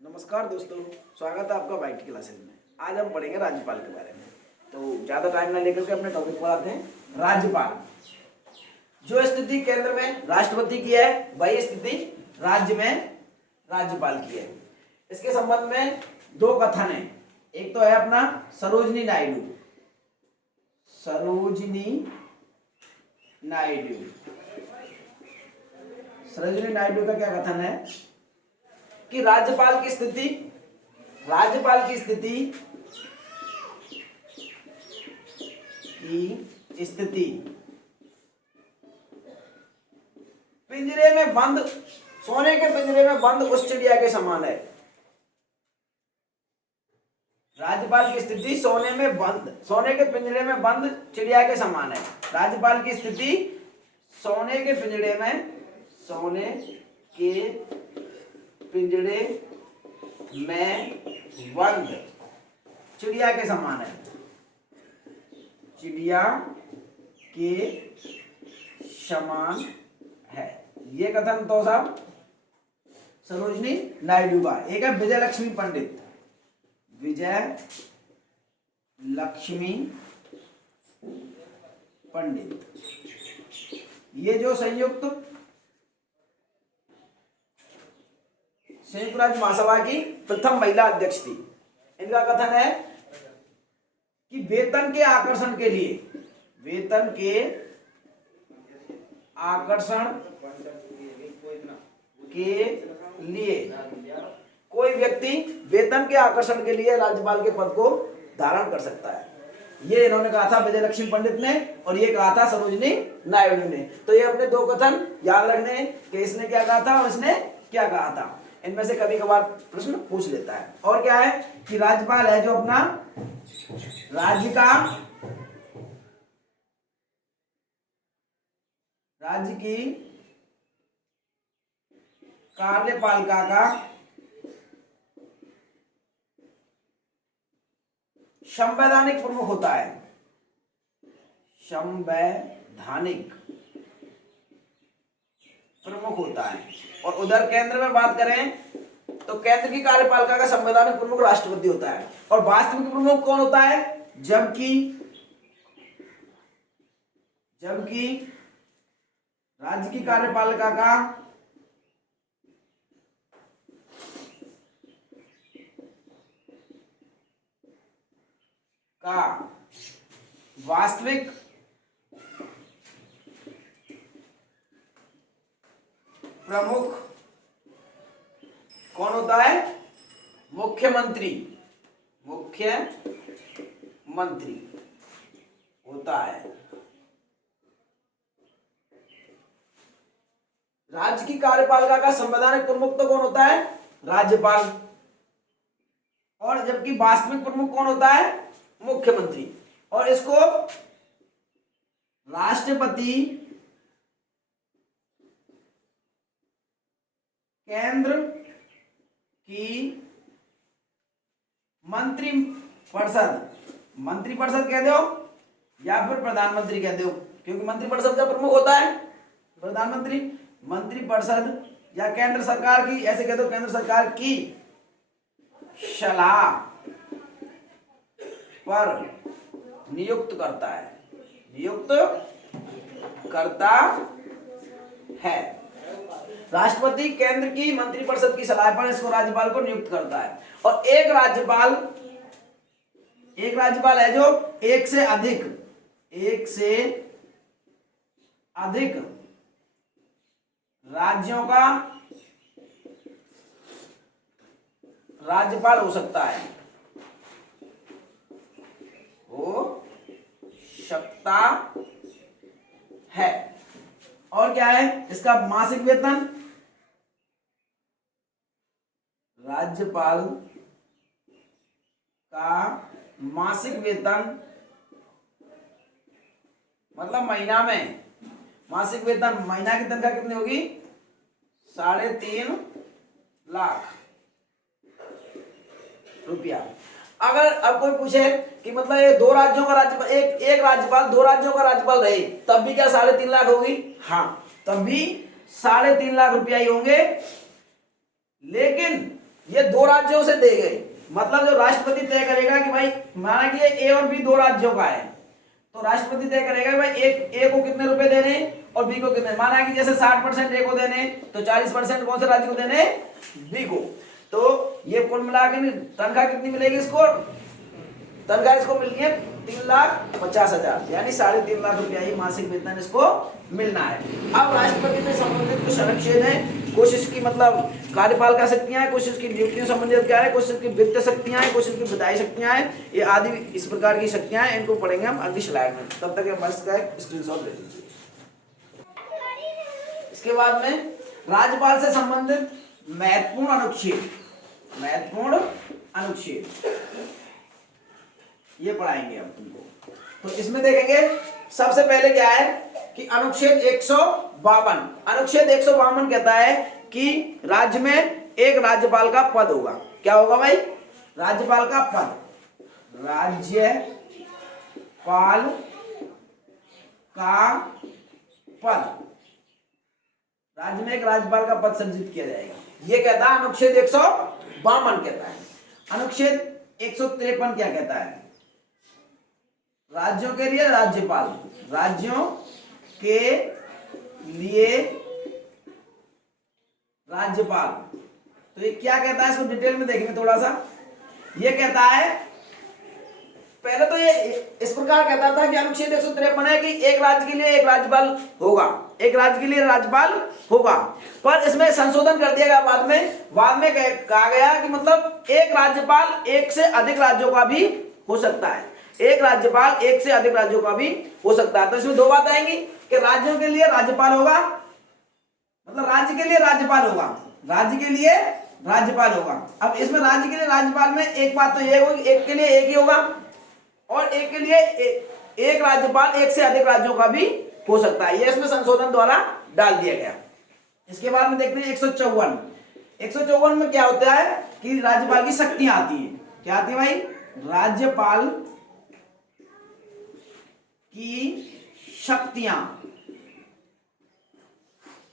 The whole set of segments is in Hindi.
नमस्कार दोस्तों, स्वागत है आपका वाइट क्लासेज में। आज हम पढ़ेंगे राज्यपाल के बारे में। तो ज़्यादा टाइम ना लेकर के अपने टॉपिक पर आते हैं। राज्यपाल जो स्थिति केंद्र में राष्ट्रपति की है, वही स्थिति राज्य में राज्यपाल की है। इसके संबंध में दो कथन है। एक तो है अपना सरोजिनी नायडू। सरोजिनी नायडू का क्या कथन है कि राज्यपाल की स्थिति पिंजरे में बंद, सोने के पिंजरे में बंद उस चिड़िया के समान है। राज्यपाल की स्थिति सोने के पिंजरे में बंद चिड़िया के समान है। राज्यपाल की स्थिति सोने के पिंजरे में बंद चिड़िया के समान है। चिड़िया के समान है। ये कथन तो साहब सरोजिनी नायडू का। एक है विजय लक्ष्मी पंडित। ये जो संयुक्त राज्य महासभा की प्रथम महिला अध्यक्ष थी। इनका कथन है कि वेतन के आकर्षण के लिए कोई व्यक्ति वेतन के आकर्षण के लिए राज्यपाल के पद को धारण कर सकता है। ये इन्होंने कहा था विजय लक्ष्मी पंडित ने, और ये कहा था सरोजिनी नायडू ने। तो ये अपने दो कथन याद रखने कि इसने क्या कहा था और इसने क्या कहा था। इनमें से कभी कभार प्रश्न पूछ लेता है। और क्या है कि राज्यपाल है जो अपना राज्य की कार्यपालिका का संवैधानिक प्रमुख होता है। और उधर केंद्र में बात करें तो केंद्र की कार्यपालिका का संवैधानिक प्रमुख राष्ट्रपति होता है। और वास्तविक प्रमुख कौन होता है? जबकि राज्य की कार्यपालिका का वास्तविक प्रमुख कौन होता है? मुख्यमंत्री होता है। राज्य की कार्यपालिका का संवैधानिक प्रमुख तो कौन होता है? राज्यपाल। और जबकि वास्तविक प्रमुख कौन होता है? मुख्यमंत्री। और इसको राष्ट्रपति केंद्र की मंत्रिपरिषद कह दो या फिर प्रधानमंत्री कह दो, क्योंकि मंत्रिपरिषद का प्रमुख होता है प्रधानमंत्री। मंत्रिपरिषद या केंद्र सरकार की, ऐसे कह दो, केंद्र सरकार की सलाह पर नियुक्त करता है। राष्ट्रपति केंद्र की मंत्रिपरिषद की सलाह पर इसको राज्यपाल को नियुक्त करता है। और एक राज्यपाल है जो एक से अधिक राज्यों का राज्यपाल हो सकता है। और क्या है इसका मासिक वेतन? राज्यपाल का मासिक वेतन मतलब महीना में मासिक वेतन, महीना की तनख्वाह कितनी होगी? 3.5 लाख रुपया। अगर अब कोई पूछे कि मतलब ये दो राज्यों का राज्यपाल, एक राज्यपाल दो राज्यों का राज्यपाल रहे, तब भी क्या 3.5 लाख होगी? हाँ, तब भी 3.5 लाख रुपया ही होंगे। लेकिन ये दो राज्यों से दे गए, मतलब जो राष्ट्रपति तय करेगा कि भाई माना कि ये ए और बी दो राज्यों का है, तो राष्ट्रपति तय करेगा कि भाई ए को कितने रुपए देने और बी को कितने, माना कि जैसे 60% ए को देने तो 40% कौन से राज्य को देने, बी को। तो ये कुल मिला के तनख्वाह कितनी मिलेगी इसको, तनख्वाह इसको मिलनी है 3,50,000 यानी 3.5 लाख रुपया ही मासिक वेतन इसको मिलना है। अब राष्ट्रपति से संबंधित कुछ अनुच्छेद है, कुछ इसकी मतलब कार्यपालिका शक्तियां हैं, कुछ इसकी नियुक्तियों संबंधित क्या है, कुछ इसकी वित्त शक्तियां हैं, कुछ इसकी विधायी शक्तियां हैं, ये आदि इस प्रकार की शक्तियां हैं। इनको पढ़ेंगे हम अगली स्लाइड में, तब तक बस का स्क्रीनशॉट ले लीजिए। इसके बाद में राज्यपाल से संबंधित महत्वपूर्ण अनुच्छेद, महत्वपूर्ण अनुच्छेद ये पढ़ाएंगे हम तुमको। तो इसमें देखेंगे सबसे पहले क्या है कि अनुच्छेद 152, अनुच्छेद 152 कहता है कि राज्य में एक राज्यपाल का पद होगा। क्या होगा भाई, राज्यपाल का पद, राज्यपाल का पद, राज्य में एक राज्यपाल का पद सृजित किया जाएगा, ये कहता है अनुच्छेद 152 कहता है। अनुच्छेद 153 क्या कहता है, राज्यों के लिए राज्यपाल, राज्यों के लिए राज्यपाल। तो ये क्या कहता है, इसको डिटेल में देखेंगे थोड़ा सा। ये कहता है, पहले तो ये इस प्रकार कहता था कि अनुच्छेद 153 है कि एक राज्य के लिए एक राज्यपाल होगा, एक राज्य के लिए राज्यपाल होगा, पर इसमें संशोधन कर दिया गया बाद में कहा गया कि मतलब एक राज्यपाल एक से अधिक राज्यों का भी हो सकता है, एक राज्यपाल एक से अधिक राज्यों का भी हो सकता है। तो इसमें दो बात आएंगी कि राज्यों के लिए राज्यपाल होगा, मतलब राज्य के लिए राज्यपाल होगा, राज्य के लिए राज्यपाल होगा। अब इसमें राज्य के लिए राज्यपाल में एक बात तो ये होगी, एक के लिए एक ही होगा और एक के लिए एक राज्यपाल एक से अधिक राज्यों का भी हो सकता है। ये इसमें संशोधन द्वारा डाल दिया गया। इसके बाद में देखते हैं 154 में क्या होता है कि राज्यपाल की शक्तियां आती हैं। क्या आती है भाई, राज्यपाल की शक्तियां,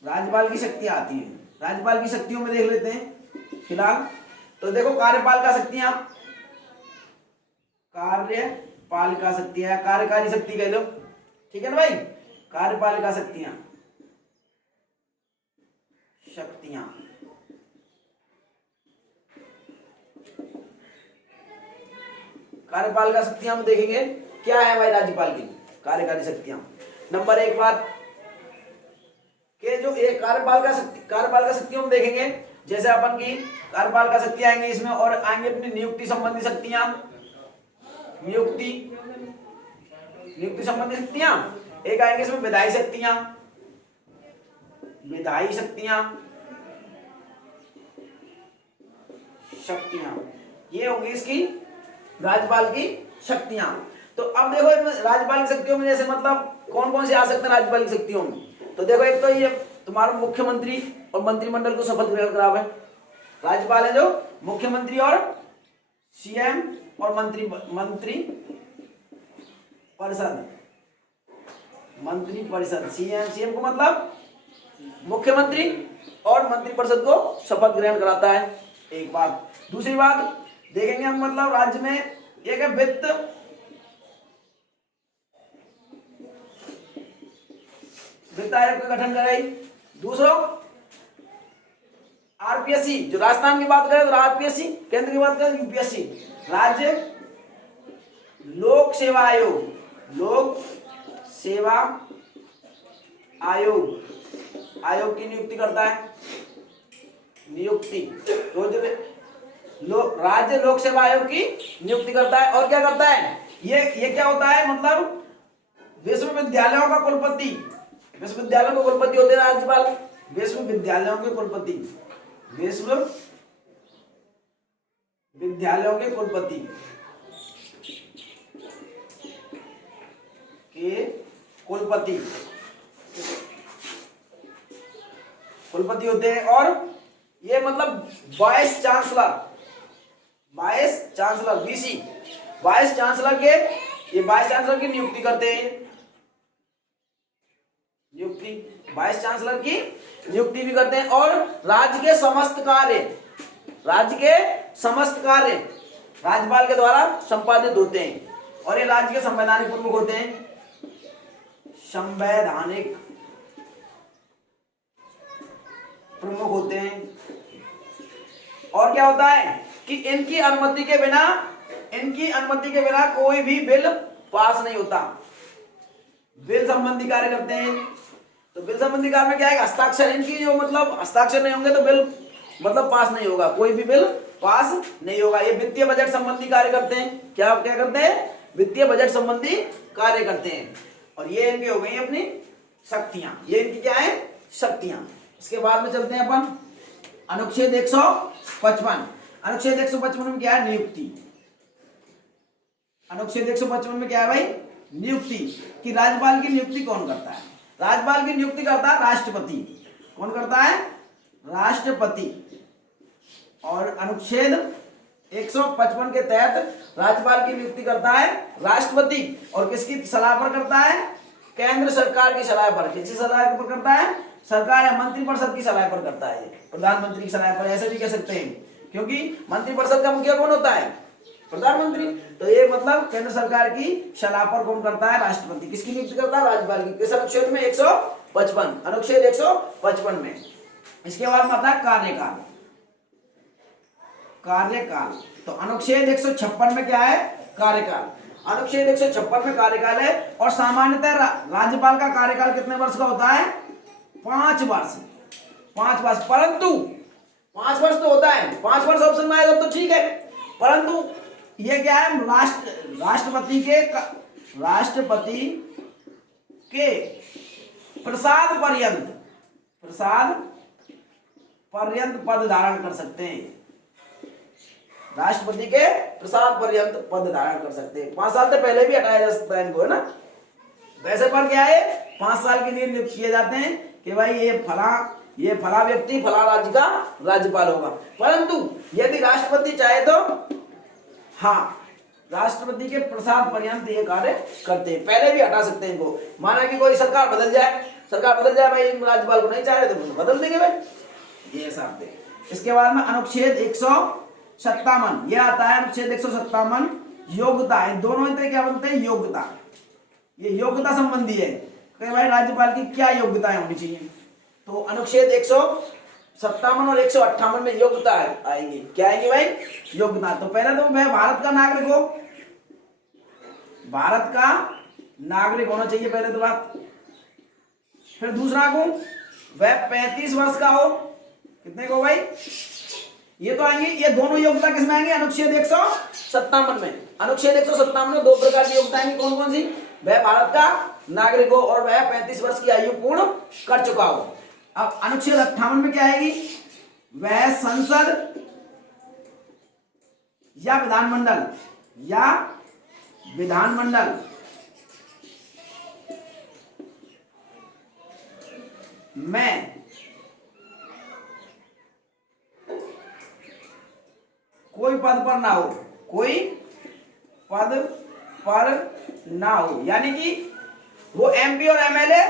राज्यपाल की शक्तियां आती हैं। राज्यपाल की शक्तियों में देख लेते हैं फिलहाल। तो देखो कार्यपाल का शक्तियां, कार्यपालिका शक्तियां, कार्यकारी शक्ति कह लो, ठीक है ना भाई, कार्यपालिका शक्तियां, शक्तियां कार्यपालिका शक्तियां में देखेंगे क्या है भाई राज्यपाल की कार्यकारी शक्तियां। नंबर एक बात कि जो एक कार्यपालिका शक्तियों में देखेंगे, जैसे अपन की कार्यपालिका शक्तियां आएंगी इसमें, और आएंगे अपनी नियुक्ति संबंधी शक्तियां, नियुक्ति संबंधी शक्तियां, एक आएंगे इसमें विधायी शक्तियां, ये होंगी इसकी राज्यपाल की शक्तियां। तो अब देखो राज्यपाल की शक्तियों में जैसे मतलब कौन कौन से आ सकते हैं राज्यपाल की शक्तियों में। तो देखो एक तो ये तुम्हारा मुख्यमंत्री और मंत्रिमंडल को शपथ ग्रहण करावे, राज्यपाल है जो मुख्यमंत्री और सीएम और मंत्री परिषद, सीएम को मतलब मुख्यमंत्री और मंत्रिपरिषद को शपथ ग्रहण कराता है, एक बात। दूसरी बात देखेंगे हम मतलब राज्य में एक है वित्त आयोग का गठन कराई। दूसरा आरपीएससी, जो राजस्थान की बात करें तो आरपीएससी, केंद्र की बात करें यूपीएससी, राज्य लोक सेवा आयोग की नियुक्ति करता है, राज्य लोक सेवा आयोग की नियुक्ति करता है। और क्या करता है ये क्या होता है मतलब विश्वविद्यालयों का कुलपति, विश्वविद्यालयों के कुलपति होते हैं राज्यपाल, विश्वविद्यालयों के कुलपति होते हैं। और ये मतलब vice chancellor VC, vice chancellor की नियुक्ति करते हैं, वाइस चांसलर की नियुक्ति भी करते हैं। और राज्य के समस्त कार्य राज्य के समस्त कार्य राज्यपाल के द्वारा संपादित होते हैं और ये राज्य के संवैधानिक प्रमुख होते हैं। संवैधानिक प्रमुख होते हैं। और क्या होता है कि इनकी अनुमति के बिना कोई भी बिल पास नहीं होता। बिल संबंधी कार्य करते हैं। तो बिल संबंधी कार्य में क्या है, हस्ताक्षर इनकी जो मतलब हस्ताक्षर नहीं होंगे तो बिल मतलब पास नहीं होगा, कोई भी बिल पास नहीं होगा। ये वित्तीय बजट संबंधी कार्य करते हैं। क्या क्या करते हैं, वित्तीय बजट संबंधी कार्य करते हैं। और ये इनकी हो गई अपनी शक्तियां, ये इनकी क्या है, शक्तियां। इसके बाद में चलते हैं अपन अनुच्छेद 155। अनुच्छेद 155 में क्या है, नियुक्ति। अनुच्छेद 155 में क्या है भाई, नियुक्ति। कि राज्यपाल की नियुक्ति कौन करता है, राज्यपाल की नियुक्ति करता है राष्ट्रपति। कौन करता है, राष्ट्रपति। और अनुच्छेद 155 के तहत राज्यपाल की नियुक्ति करता है राष्ट्रपति। और किसकी सलाह पर करता है, केंद्र सरकार की सलाह पर। किसकी सलाह पर करता है, सरकार या मंत्रिपरिषद की सलाह पर करता है। प्रधानमंत्री की सलाह पर ऐसे भी कह सकते हैं, क्योंकि मंत्रिपरिषद का मुखिया कौन होता है, प्रधानमंत्री। तो ये मतलब केंद्र सरकार की सलाह पर कौन करता है, राष्ट्रपति। किसकी नियुक्ति करता है, राज्यपाल की। किस अनुच्छेद में, 155, अनुच्छेद 155 में। इसके बाद में आता है कार्यकाल। कार्यकाल तो अनुच्छेद 156 में क्या है, कार्यकाल। अनुच्छेद 156 में कार्यकाल है। और सामान्यतः राज्यपाल का कार्यकाल कितने वर्ष का होता है, 5 वर्ष। 5 वर्ष, परंतु 5 वर्ष तो होता है, 5 वर्ष ऑप्शन में आएगा तो ठीक है, परंतु ये क्या है, राष्ट्रपति के प्रसाद पर्यंत पद धारण कर सकते हैं। राष्ट्रपति के प्रसाद पर्यंत पद धारण कर सकते हैं। 5 साल से पहले भी हटाया जा सकता है इनको, है ना। वैसे पर क्या है, 5 साल के लिए नियुक्त किए जाते हैं कि भाई ये फला व्यक्ति फला राज्य का राज्यपाल होगा। परंतु यदि राष्ट्रपति चाहे तो हाँ, राष्ट्रपति के प्रसाद पर्यंत ये कार्य करते हैं। पहले भी हटा सकते हैं इनको। माना कि कोई सरकार बदल जाए भाई, राज्यपाल को नहीं चाह रहे तो बदल देंगे भाई, ये हिसाब से। इसके बाद में अनुच्छेद 157 ये आता है। अनुच्छेद 157 योग्यता है। दोनों में क्या बनते हैं, योग्यता। ये योग्यता संबंधी है कि भाई राज्यपाल की क्या योग्यताएं होनी चाहिए। तो अनुच्छेद 157 और 158 में योग्यता आएंगी। क्या आएंगी भाई, योग्यता। तो पहले तो वह भारत का नागरिक होना चाहिए, पहले तो बात। फिर दूसरा को वह 35 वर्ष का हो। कितने को भाई, ये तो आएंगे। ये दोनों योग्यता किसमें आएंगे, अनुच्छेद 157 में। अनुच्छेद 157 में 2 प्रकार की योग्यता आएंगी। कौन कौन सी, वह भारत का नागरिक हो और वह 35 वर्ष की आयु पूर्ण कर चुका हो। अब अनुच्छेद 58 में क्या आएगी, वह संसद या विधानमंडल में कोई पद पर ना हो, यानी कि वो एमपी और एमएलए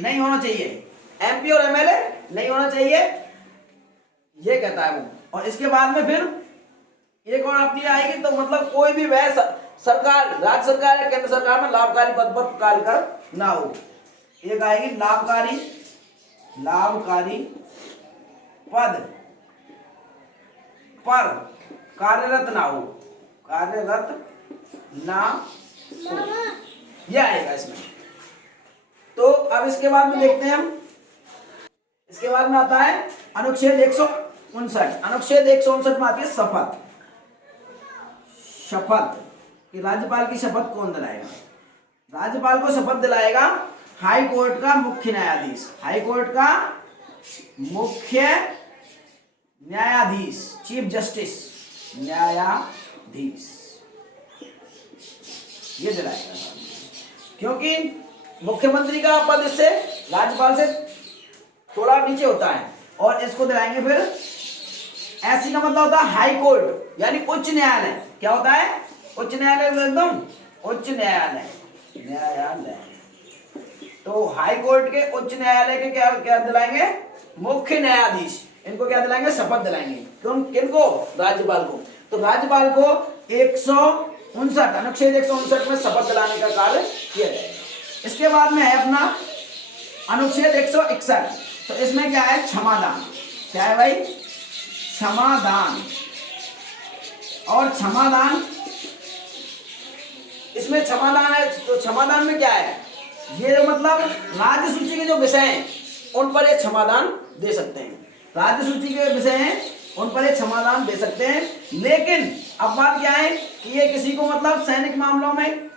नहीं होना चाहिए। एमपी और एमएलए नहीं होना चाहिए, ये कहता है वो। और इसके बाद में फिर एक और अपनी आएगी, तो मतलब कोई भी वह सरकार, राज्य सरकार या केंद्र सरकार में लाभकारी पद पर कार्य कर ना हो। एक आएगी लाभकारी पद पर कार्यरत ना हो, यह आएगा इसमें। तो अब इसके बाद में देखते हैं हम। इसके बाद में आता है अनुच्छेद 159। अनुच्छेद 159 में आती है शपथ कि राज्यपाल की शपथ कौन दिलाएगा। राज्यपाल को शपथ दिलाएगा हाई कोर्ट का मुख्य न्यायाधीश। हाई कोर्ट का मुख्य न्यायाधीश, चीफ जस्टिस न्यायाधीश, ये दिलाएगा। क्योंकि मुख्यमंत्री का पद इससे राज्यपाल से थोड़ा नीचे होता है, और इसको दिलाएंगे फिर। ऐसी का मतलब होता है हाई कोर्ट, यानी उच्च न्यायालय। क्या होता है, उच्च न्यायालय, एकदम उच्च न्यायालय। तो हाई कोर्ट के उच्च न्यायालय के क्या क्या दिलाएंगे, मुख्य न्यायाधीश। इनको क्या दिलाएंगे, शपथ दिलाएंगे। क्यों, किनको, राज्यपाल को। तो राज्यपाल को 159 अनुच्छेद 159 में शपथ दिलाने का कार्य किया जाएगा। इसके बाद में है अपना अनुच्छेद 161। तो इसमें क्या है, क्षमादान। क्या है भाई, क्षमादान। और क्षमादान, इसमें क्षमादान है, तो क्षमादान में क्या है, ये जो मतलब राज्य सूची के जो विषय हैं उन पर ये क्षमादान दे सकते हैं। राज्य सूची के विषय हैं उन पर ये क्षमादान दे सकते हैं। लेकिन अब बात क्या है कि ये किसी को मतलब सैनिक मामलों में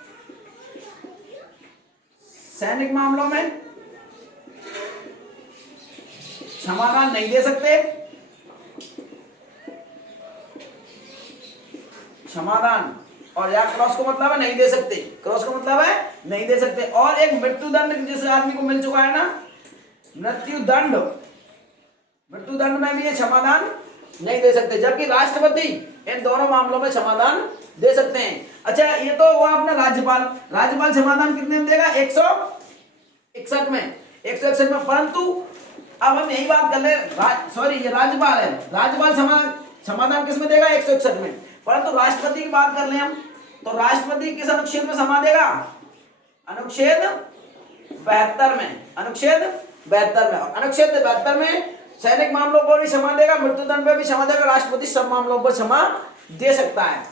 क्षमादान नहीं दे सकते। क्षमादान और या क्रॉस को मतलब है नहीं दे सकते, क्रॉस को मतलब है नहीं दे सकते। और एक मृत्युदंड जिस आदमी को मिल चुका है ना, मृत्युदंड में भी ये क्षमादान नहीं दे सकते, जबकि राष्ट्रपति इन दोनों मामलों में क्षमादान दे सकते हैं। अच्छा, ये तो हुआ अपना राज्यपाल क्षमादान कितने में देगा, 161 में, 161 में। परंतु अब हम यही बात कर ले, सॉरी ये राज्यपाल है, राज्यपाल क्षमादान किस में देगा, 161 में। परंतु राष्ट्रपति की बात कर ले हम, तो राष्ट्रपति किस अनुच्छेद में क्षमा देगा, अनुच्छेद 72 में, अनुच्छेद 72 में। अनुच्छेद 72 में सैनिक मामलों पर भी क्षमा देगा, मृत्युदंड पर भी क्षमा देगा। राष्ट्रपति सब मामलों पर क्षमा दे सकता है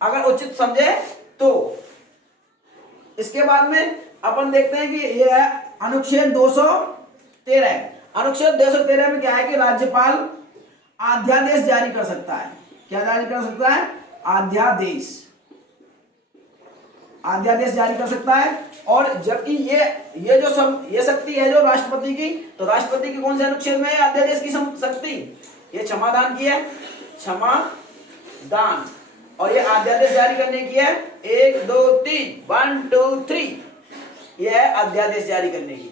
अगर उचित समझे तो। इसके बाद में अपन देखते हैं कि यह है अनुच्छेद 213। अनुच्छेद 213 में क्या है कि राज्यपाल अध्यादेश जारी कर सकता है। क्या जारी कर सकता है, अध्यादेश जारी कर सकता है। और जबकि ये शक्ति है जो राष्ट्रपति की, तो राष्ट्रपति की कौन से अनुच्छेद में है अध्यादेश की शक्ति, ये क्षमादान की है, क्षमादान। और ये अध्यादेश जारी करने की है 1 2 3 1 2 3, ये है अध्यादेश जारी करने की,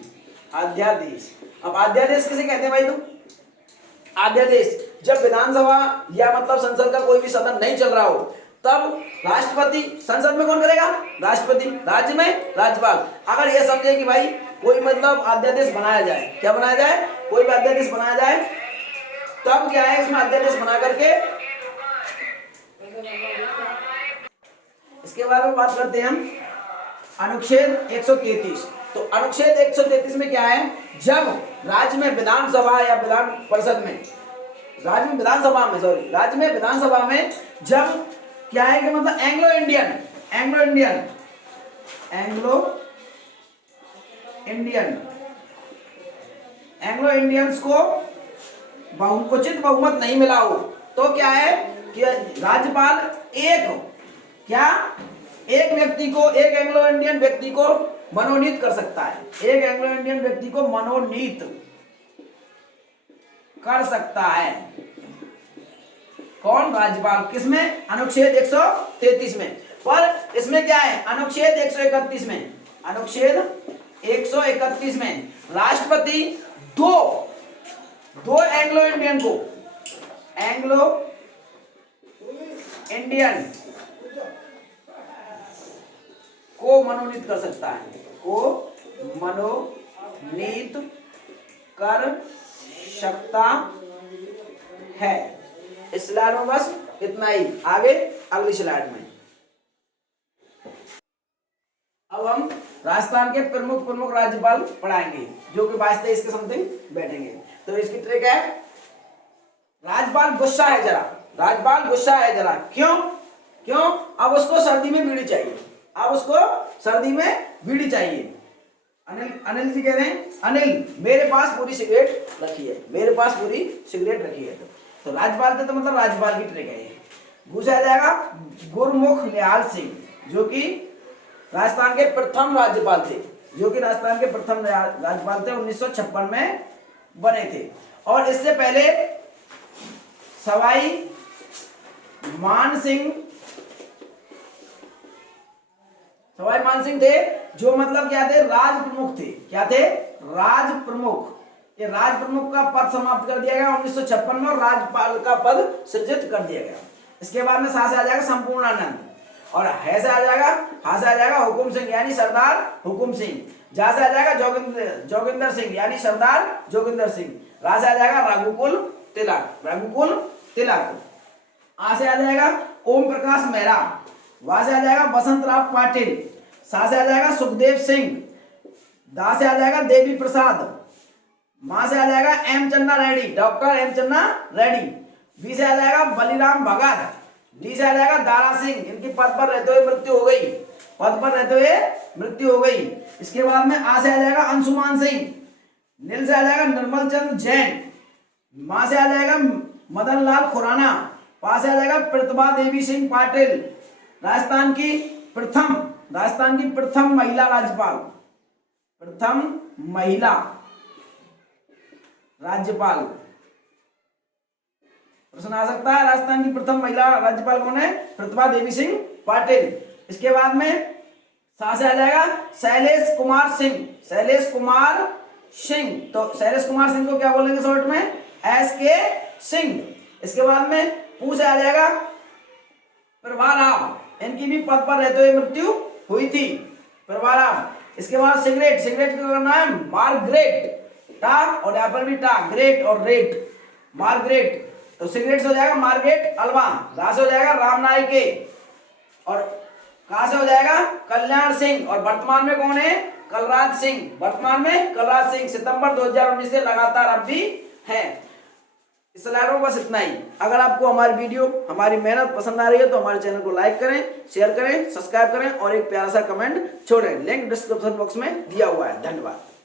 अध्यादेश। अब अध्यादेश किसे कहते हैं भाई तुम, अध्यादेश जब विधानसभा या मतलब संसद का कोई भी सदन नहीं चल रहा हो तब राष्ट्रपति, संसद में कौन करेगा, राष्ट्रपति, राज्य में राज्यपाल। अगर ये समझे कि भाई कोई मतलब अध्यादेश बनाया जाए, क्या बनाया जाए, कोई भी अध्यादेश बनाया जाए, तब क्या है इसमें अध्यादेश बना करके। इसके बारे में बात करते हैं हम अनुच्छेद 133। तो अनुच्छेद 133 में क्या है, जब राज्य में विधानसभा या विधान परिषद में, राज्य में विधानसभा में जब क्या है कि मतलब एंग्लो इंडियंस को उचित बहुमत नहीं मिला हो, तो क्या है कि राज्यपाल एक व्यक्ति को, एक एंग्लो इंडियन व्यक्ति को मनोनीत कर सकता है, एक एंग्लो इंडियन व्यक्ति को मनोनीत कर सकता है। कौन, राज्यपाल। किसमें, अनुच्छेद 133 में। पर इसमें क्या है, अनुच्छेद 131 में, अनुच्छेद 131 में राष्ट्रपति दो एंग्लो इंडियन को मनोनीत कर सकता है, को मनोनीत कर सकता है। इस स्लाइड में बस इतना ही, आगे अगली स्लाइड में अब हम राजस्थान के प्रमुख राज्यपाल पढ़ाएंगे जो कि 22-23 के समथिंग बैठेंगे। तो इसकी ट्रिक है, राज्यपाल गुस्सा है जरा, क्यों, अब उसको सर्दी में बीड़ी चाहिए, अनिल जी कह रहे हैं, अनिल मेरे पास पूरी सिगरेट रखी है, तो राज्यपाल थे, तो मतलब राज्यपाल की ट्रिक है ये। पूछा जाएगा गुरमुख निहाल सिंह, जो कि राजस्थान के प्रथम राज्यपाल थे, 1956 में बने थे। और इससे पहले सवाई मान सिंह थे, जो मतलब क्या थे, राज प्रमुख। ये राज प्रमुख का पद समाप्त कर दिया गया 1956 में और राज्यपाल का पद सृजित कर दिया गया। इसके बाद में सा से आ जाएगा संपूर्णानंद, और है से आ जाएगा हुकुम सिंह यानी सरदार हुकुम सिंह, जा से आ जाएगा जोगिंदर सिंह यानी सरदार जोगिंदर सिंह, रा से आ जाएगा रघुकुल तिलक, रघुकुल तिलक। आ से आ जाएगा ओम प्रकाश मेहरा, वहां से आ जाएगा बसंत राव पाटिल, सा से आ जाएगा सुखदेव सिंह, दा से आ जाएगा देवी प्रसाद, मां से आ जाएगा एम चन्ना रेड्डी, डॉक्टर एम चन्ना रेड्डी, बी से आ जाएगा बलिराम भगत, डी से आ जाएगा दारा सिंह, इनकी पद पर रहते हुए मृत्यु हो गई, पद पर रहते हुए मृत्यु हो गई। इसके बाद में आ से आ जाएगा अंशुमान सिंह, नील से आ जाएगा निर्मल चंद जैन, मां से आ जाएगा मदन लाल खुराना, पा से आ जाएगा प्रतिभा देवी सिंह पाटिल, राजस्थान की प्रथम महिला राज्यपाल, प्रथम महिला राज्यपाल, प्रश्न आ सकता है राजस्थान की प्रथम महिला राज्यपाल कौन है? प्रतिभा देवी सिंह पाटिल। इसके बाद में सा से आ जाएगा शैलेश कुमार सिंह, शैलेश कुमार सिंह, तो शैलेश कुमार सिंह को क्या बोलेंगे शॉर्ट में? SK सिंह। इसके बाद में पू से आ जाएगा प्रभा राव, इनकी भी पद पर रहते हुए मृत्यु हुई थी, प्रभा राव। इसके बाद सिगरेट, सिगरेट का करना है मार्गरेट, टा और यहाँ पर भी टा, ग्रेट और रेट, मार्गरेट, तो सिगरेट से हो जाएगा मार्गरेट अल्वा, रा से हो जाएगा राम नाईके, और कहा से हो जाएगा कल्याण सिंह, और वर्तमान में कौन है? कलराज सिंह, वर्तमान में कलराज सिंह सितंबर 2019 से लगातार अब भी हैं। इस स्लाइड में बस इतना ही। अगर आपको हमारी वीडियो, हमारी मेहनत पसंद आ रही है तो हमारे चैनल को लाइक करें, शेयर करें, सब्सक्राइब करें और एक प्यारा सा कमेंट छोड़ें। लिंक डिस्क्रिप्शन बॉक्स में दिया हुआ है। धन्यवाद।